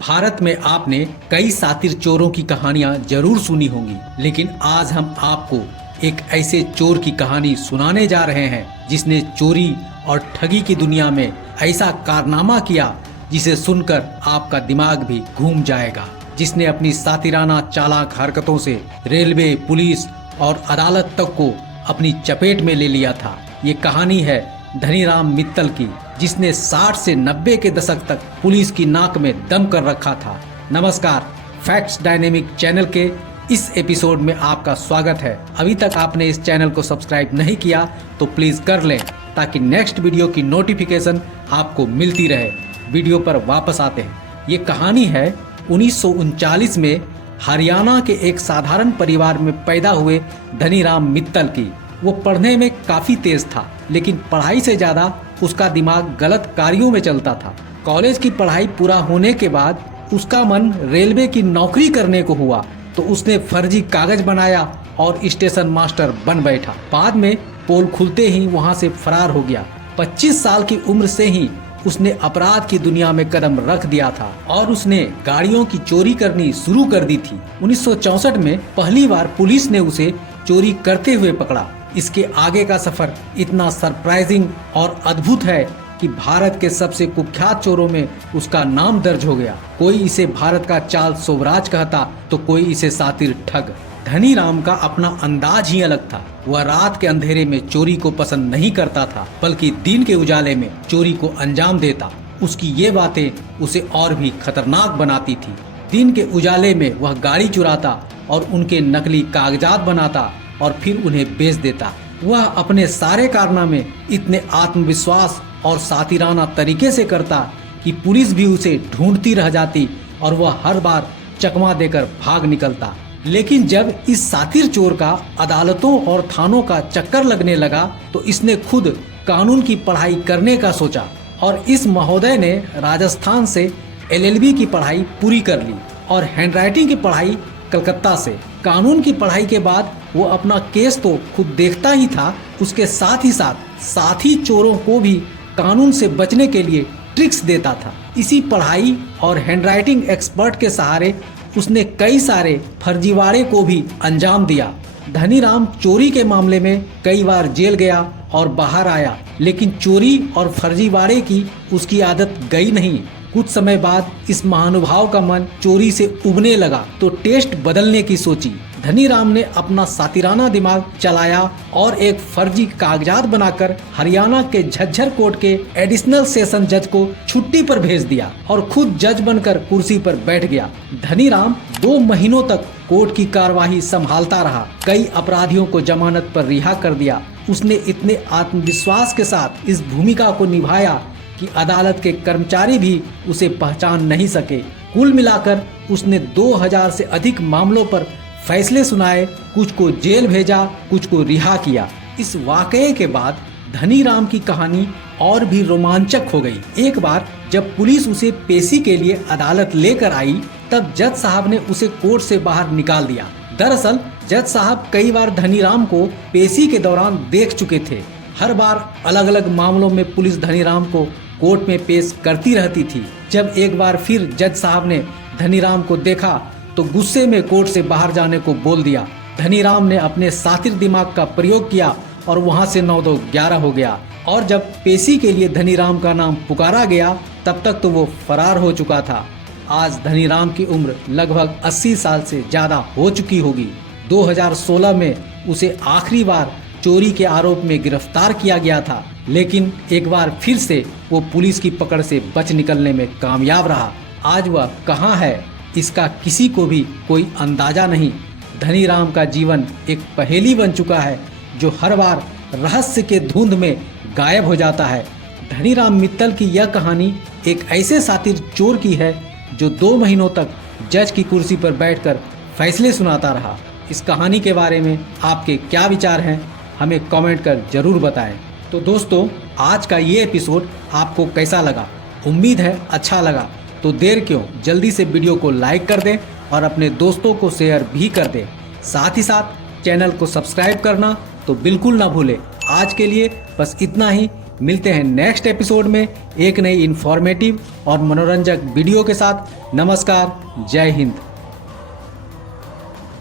भारत में आपने कई सातिर चोरों की कहानियां जरूर सुनी होंगी, लेकिन आज हम आपको एक ऐसे चोर की कहानी सुनाने जा रहे हैं जिसने चोरी और ठगी की दुनिया में ऐसा कारनामा किया जिसे सुनकर आपका दिमाग भी घूम जाएगा। जिसने अपनी सातिराना चालाक हरकतों से रेलवे, पुलिस और अदालत तक को अपनी चपेट में ले लिया था। ये कहानी है धनीराम मित्तल की, जिसने 60 से 90 के दशक तक पुलिस की नाक में दम कर रखा था। नमस्कार, फैक्ट्स डायनेमिक चैनल के इस एपिसोड में आपका स्वागत है। अभी तक आपने इस चैनल को सब्सक्राइब नहीं किया तो प्लीज कर लें, ताकि नेक्स्ट वीडियो की नोटिफिकेशन आपको मिलती रहे। वीडियो पर वापस आते हैं। ये कहानी है 1939 में हरियाणा के एक साधारण परिवार में पैदा हुए धनीराम मित्तल की। वो पढ़ने में काफी तेज था, लेकिन पढ़ाई से ज्यादा उसका दिमाग गलत कार्यों में चलता था। कॉलेज की पढ़ाई पूरा होने के बाद उसका मन रेलवे की नौकरी करने को हुआ, तो उसने फर्जी कागज बनाया और स्टेशन मास्टर बन बैठा। बाद में पोल खुलते ही वहां से फरार हो गया। 25 साल की उम्र से ही उसने अपराध की दुनिया में कदम रख दिया था और उसने गाड़ियों की चोरी करनी शुरू कर दी थी। 1964 में पहली बार पुलिस ने उसे चोरी करते हुए पकड़ा। इसके आगे का सफर इतना सरप्राइजिंग और अद्भुत है कि भारत के सबसे कुख्यात चोरों में उसका नाम दर्ज हो गया। कोई इसे भारत का चार्ल्स सोबराज कहता तो कोई इसे सातिर ठग। धनीराम का अपना अंदाज ही अलग था। वह रात के अंधेरे में चोरी को पसंद नहीं करता था, बल्कि दिन के उजाले में चोरी को अंजाम देता। उसकी ये बातें उसे और भी खतरनाक बनाती थी। दिन के उजाले में वह गाड़ी चुराता और उनके नकली कागजात बनाता और फिर उन्हें बेच देता। वह अपने सारे कारनामे इतने आत्मविश्वास और सातिराना तरीके से करता कि पुलिस भी उसे ढूंढती रह जाती और वह हर बार चकमा देकर भाग निकलता। लेकिन जब इस सातिर चोर का अदालतों और थानों का चक्कर लगने लगा तो इसने खुद कानून की पढ़ाई करने का सोचा और इस महोदय ने राजस्थान से LLB की पढ़ाई पूरी कर ली और हैंडराइटिंग की पढ़ाई कलकत्ता से। कानून की पढ़ाई के बाद वो अपना केस तो खुद देखता ही था, उसके साथ ही साथी चोरों को भी कानून से बचने के लिए ट्रिक्स देता था। इसी पढ़ाई और हैंडराइटिंग एक्सपर्ट के सहारे उसने कई सारे फर्जीवाड़े को भी अंजाम दिया। धनीराम चोरी के मामले में कई बार जेल गया और बाहर आया, लेकिन चोरी और फर्जीवाड़े की उसकी आदत गई नहीं। कुछ समय बाद इस महानुभाव का मन चोरी से उबने लगा तो टेस्ट बदलने की सोची। धनीराम ने अपना सातिराना दिमाग चलाया और एक फर्जी कागजात बनाकर हरियाणा के झज्जर कोर्ट के एडिशनल सेशन जज को छुट्टी पर भेज दिया और खुद जज बनकर कुर्सी पर बैठ गया। धनीराम 2 महीनों तक कोर्ट की कार्यवाही संभालता रहा। कई अपराधियों को जमानत पर रिहा कर दिया। उसने इतने आत्मविश्वास के साथ इस भूमिका को निभाया कि अदालत के कर्मचारी भी उसे पहचान नहीं सके। कुल मिलाकर उसने 2000 से अधिक मामलों पर फैसले सुनाए, कुछ को जेल भेजा, कुछ को रिहा किया। इस वाकये के बाद धनीराम की कहानी और भी रोमांचक हो गई। एक बार जब पुलिस उसे पेशी के लिए अदालत लेकर आई, तब जज साहब ने उसे कोर्ट से बाहर निकाल दिया। दरअसल जज साहब कई बार धनीराम को पेशी के दौरान देख चुके थे। हर बार अलग अलग मामलों में पुलिस धनीराम को कोर्ट में पेश करती रहती थी। जब एक बार फिर जज साहब ने धनीराम को देखा तो गुस्से में कोर्ट से बाहर जाने को बोल दिया। धनीराम ने अपने सातिर दिमाग का प्रयोग किया और वहां से 9-2-11 हो गया। और जब पेशी के लिए धनीराम का नाम पुकारा गया, तब तक तो वो फरार हो चुका था। आज धनीराम की उम्र लगभग 80 साल से ज्यादा हो चुकी होगी। 2016 में उसे आखिरी बार चोरी के आरोप में गिरफ्तार किया गया था, लेकिन एक बार फिर से वो पुलिस की पकड़ से बच निकलने में कामयाब रहा। आज वह कहाँ है, इसका किसी को भी कोई अंदाजा नहीं। धनीराम का जीवन एक पहेली बन चुका है, जो हर बार रहस्य के धुंध में गायब हो जाता है। धनीराम मित्तल की यह कहानी एक ऐसे सातिर चोर की है जो 2 महीनों तक जज की कुर्सी पर बैठकर फैसले सुनाता रहा। इस कहानी के बारे में आपके क्या विचार हैं, हमें कमेंट कर जरूर बताएं। तो दोस्तों, आज का ये एपिसोड आपको कैसा लगा? उम्मीद है अच्छा लगा। तो देर क्यों, जल्दी से वीडियो को लाइक कर दें और अपने दोस्तों को शेयर भी कर दें। साथ ही साथ चैनल को सब्सक्राइब करना तो बिल्कुल ना भूलें। आज के लिए बस इतना ही। मिलते हैं नेक्स्ट एपिसोड में एक नई इन्फॉर्मेटिव और मनोरंजक वीडियो के साथ। नमस्कार, जय हिंद।